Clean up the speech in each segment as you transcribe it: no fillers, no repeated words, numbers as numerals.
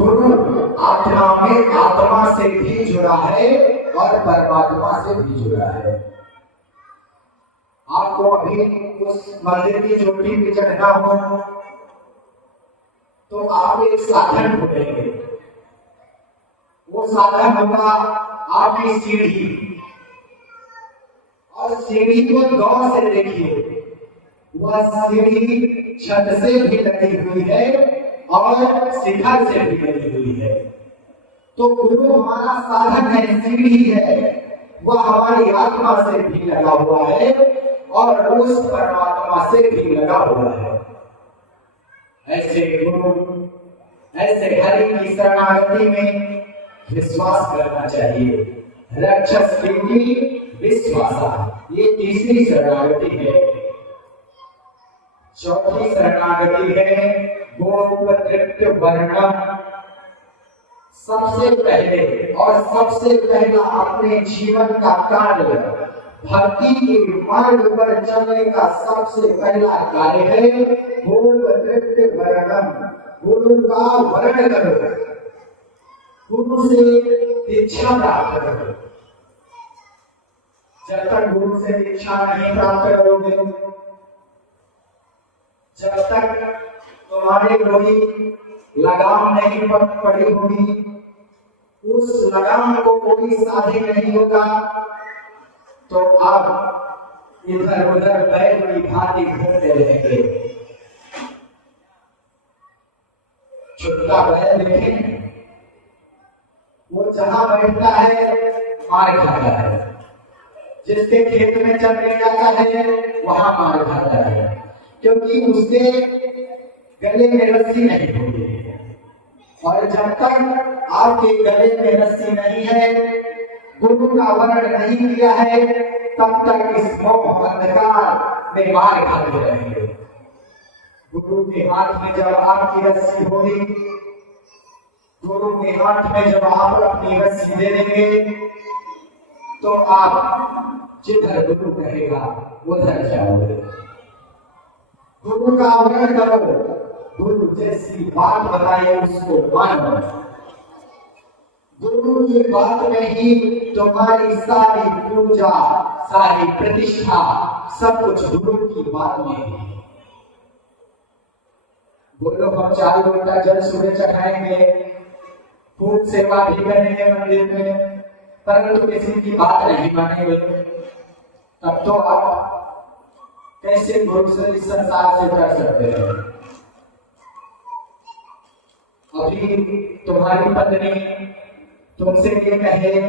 गुरु आत्मा में आत्मा से भी जुड़ा है और परमात्मा से भी जुड़ा है। आपको अभी उस मंदिर की चोटी पे चढ़ना हो तो आप एक साधन ढूंढेंगे। वो साधन होगा आपकी सीढ़ी, और सीढ़ी को गौर से देखिए। वह सीढ़ी छत से भी लगी हुई है और शिखर से भी लगी हुई है। तो गुरु हमारा साधन है, सीढ़ी है, वह हमारी आत्मा से भी लगा हुआ है और उस परमात्मा से भी लगा हुआ है। ऐसे गुरु, ऐसे हरि की शरणागति में विश्वास करना चाहिए। रक्षस की विश्वासा, ये तीसरी शरणागति है। चौथी शरणागति है गोपतृप्त वर्णम। सबसे पहले और सबसे पहला अपने जीवन का कार्य, भक्ति के मार्ग पर चलने का सबसे पहला कार्य है गोपतृप्त वर्णम। गुरु का वर्ण करो, गुरु से दीक्षा प्राप्त करो। जब तक गुरु से दीक्षा नहीं प्राप्त करोगे, जब तक तुम्हारे कोई लगाम नहीं पड़ी होगी, उस लगाम को कोई साधे नहीं होगा, तो आप इधर उधर बैल की भांति घूमते रहेंगे। छुट्टा बैल देखें, वो जहां बैठता है मार खाता है। जिसके खेत में चलने जाता है वहां मार खाता है, क्योंकि उसके गले में रस्सी नहीं होती है। और जब तक आपके गले में रस्सी नहीं है, गुरु का वर्ण नहीं किया है, तब तक इस मोह अंधकार में मार खाते रहेंगे। गुरु के हाथ में जब आपकी रस्सी होगी, गुरु के हाथ में जब आप अपनी रस्सी दे देंगे, तो आप जिधर गुरु कहेगा उधर जाओगे। गुरु का वर्ण करो, गुरु जैसी बात बताए उसको मानो। गुरु की बात में ही तुम्हारी सारी पूजा, सारी प्रतिष्ठा, सब कुछ गुरु की बात में है। बोलो हम 4 घंटा जल सुबह चढ़ाएंगे, खूब सेवा भी करेंगे मंदिर में, परंतु किसी की बात नहीं मानेंगे, तब तो आप कैसे गुरु से इस संसार से कर सकते हैं। अभी तुम्हारी पत्नी तुमसे ये कहे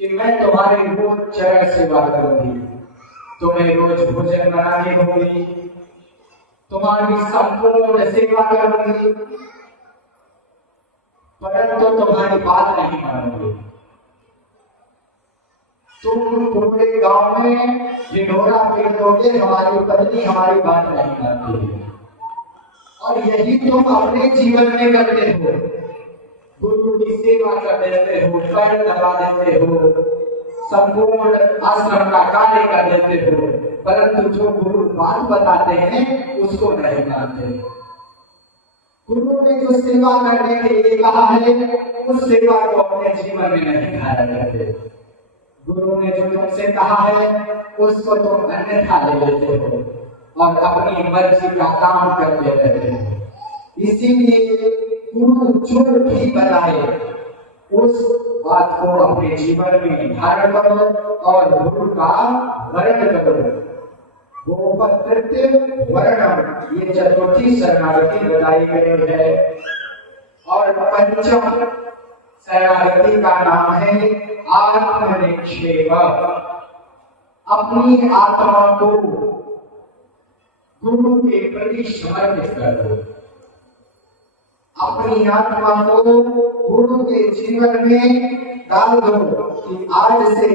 कि मैं तुम्हारी रोज चरण सेवा करूंगी, तुम्हें रोज भोजन बनानी होगी, तुम्हारी संपूर्ण सेवा करूंगी, परंतु तुम्हारी बात नहीं मानोगे। तुम पूरे गांव में ढिढोरा पीट दोगे, हमारी पत्नी हमारी बात नहीं मानती है। और यही तुम अपने जीवन में करते हो। गुरु की सेवा कर देते हो, पैर दबा देते हो, संपूर्ण आश्रम का कार्य कर देते हो, परंतु जो गुरु बात बताते हैं उसको नहीं मानते। गुरु ने जो सेवा करने के लिए कहा है, उस सेवा को अपने जीवन में नहीं धारण करते। गुरु ने जो तुमसे कहा है उसको तुम अन्यथा ले लेते हो और अपनी मर्जी का काम करते रहते हो। इसीलिए गुरु जो भी बताए उस बात को अपने जीवन में धारण करो और गुरु का वर्ण करो। गोपतृप्त वर्णम, ये चतुर्थी शरणागति बताई गई है। और पंचम शरणागति का नाम है आत्मनिक्षेप। अपनी आत्मा को गुरु के प्रति समर्पित कर दो। अपनी आत्मा को गुरु के जीवन में डाल दो कि आज से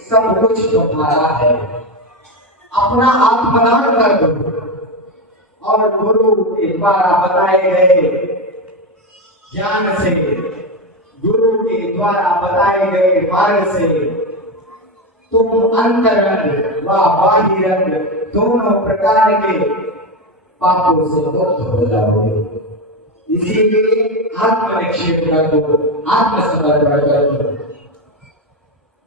सब कुछ तुम्हारा है। अपना आत्मदान कर दो और गुरु के द्वारा बताए गए ज्ञान से, गुरु के द्वारा बताए गए मार्ग से तुम अंतरंग व बाहिरंग दोनों प्रकार के पापों से मुक्त हो जाओगे। इसीलिए आत्मनिक्षेप कर दो, आत्मसमर्पण कर दो।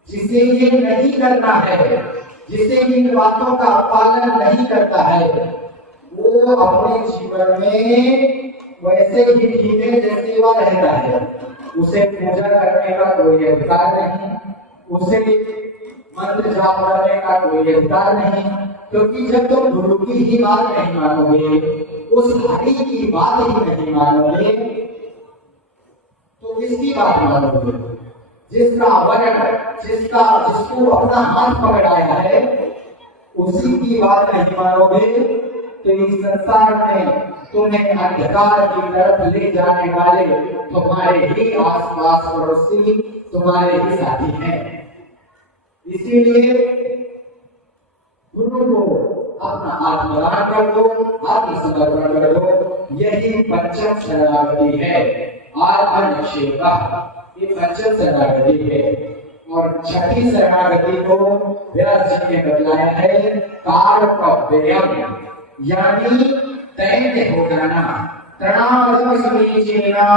जिसे ये नहीं करना है, जिसे इन बातों का पालन नहीं करता है, वो अपने जीवन में वैसे ही ठीक है जैसे वह रहता है। उसे पूजा करने का कोई अधिकार नहीं, उसे मंत्र जाप करने का कोई अधिकार नहीं, क्योंकि जब तुम गुरु की ही बात नहीं मानोगे, उस हरि की बात ही नहीं मानोगे, तो किसकी बात मानोगे? जिसका वर्ण, जिसको अपना हाथ पकड़ाया है, उसी की बात नहीं मानोगे, तो इस संसार में तुम्हें अंधकार की तरफ ले जाने वाले तुम्हारे ही आसपास पड़ोसी, तुम्हारे ही साथी हैं। इसीलिए गुरु को अपना आत्मदान कर दो, आत्मसमर्पण कर दो। यही पंचम शरणागति है, आत्मनिक्षेप। ये पंचम शरणागति है। और छठी शरणागति को व्यास जी ने बतलाया है कार्तव्यम, यानी दैन्य हो जाना। तृणावधि समीचीना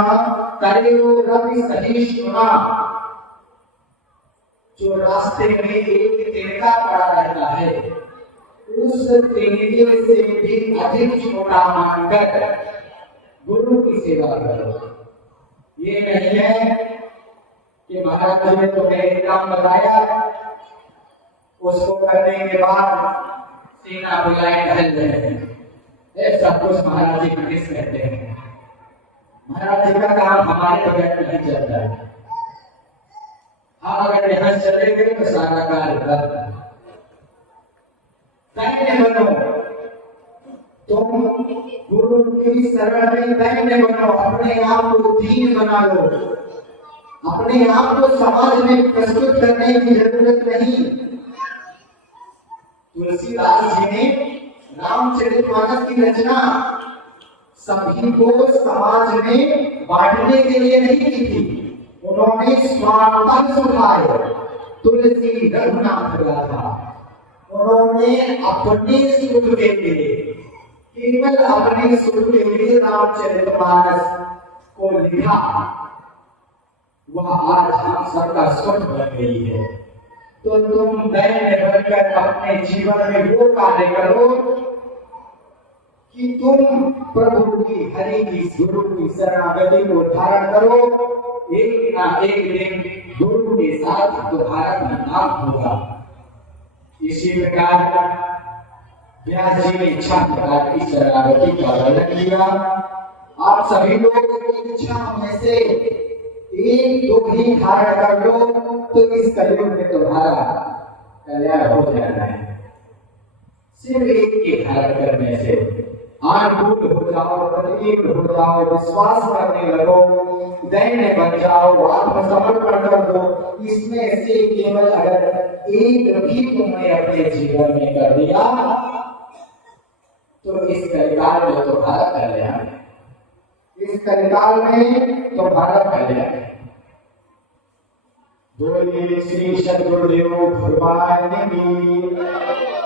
तयोरपि सहिष्णुना। जो रास्ते में एक तिनका पड़ा रहता है, उस तिनके से भी अधिक छोटा मानकर गुरु की सेवा करो। ये नहीं है कि महाराज जी ने तुम्हें एक काम बताया, उसको करने के बाद सीना बुलाए टहल रहे हैं। ऐसा कुछ महाराज जी किस कहते हैं? महाराज जी का काम हमारे बगैर नहीं चलता है। हम अगर यहाँ चले गए तो सारा कार्य बंद। दैन्य बनो, तुम गुरु की शरण में दैन्य बनो, अपने आप को दीन बना लो। अपने आप को समाज में प्रस्तुत करने की जरूरत नहीं। तुलसीदास जी ने रामचरितमानस की रचना सभी को समाज में बांटने के लिए नहीं की थी। उन्होंने स्वार्थ सुखाए, तुलसी रघुनाथ गाथा। उन्होंने अपने सुख के लिए, केवल अपने सुख के लिए रामचरितमानस को लिखा। वह आज हम सबका सुख बन गई है। तो तुम दैन्य बनकर अपने जीवन में वो कार्य करो कि तुम प्रभु की, हरि की, गुरु की शरणागति को धारण करो। एक ना एक दिन गुरु के साथ तुम्हारा नाम होगा। इसी प्रकार व्यास जी ने इच्छा प्रकार की शरणागति का वर्णन किया। आप सभी लोग की इच्छा में से एक दो ही धारण कर लो, तो इस कलयुग में तुम्हारा कल्याण हो जाना है। सिर्फ एक के धारण करने से आनूल हो जाओ, प्रतिकूल हो जाओ, विश्वास करने लगो, दैन्य बन जाओ, आत्मसमर्पण कर दो। इसमें से केवल अगर एक भी तुमने अपने जीवन में कर दिया, तो इस कलिकाल में तुम्हारा कल्याण, इस कलिकाल में तुम्हारा कल्याण। बोलिए श्री सद्गुरुदेव भगवान की।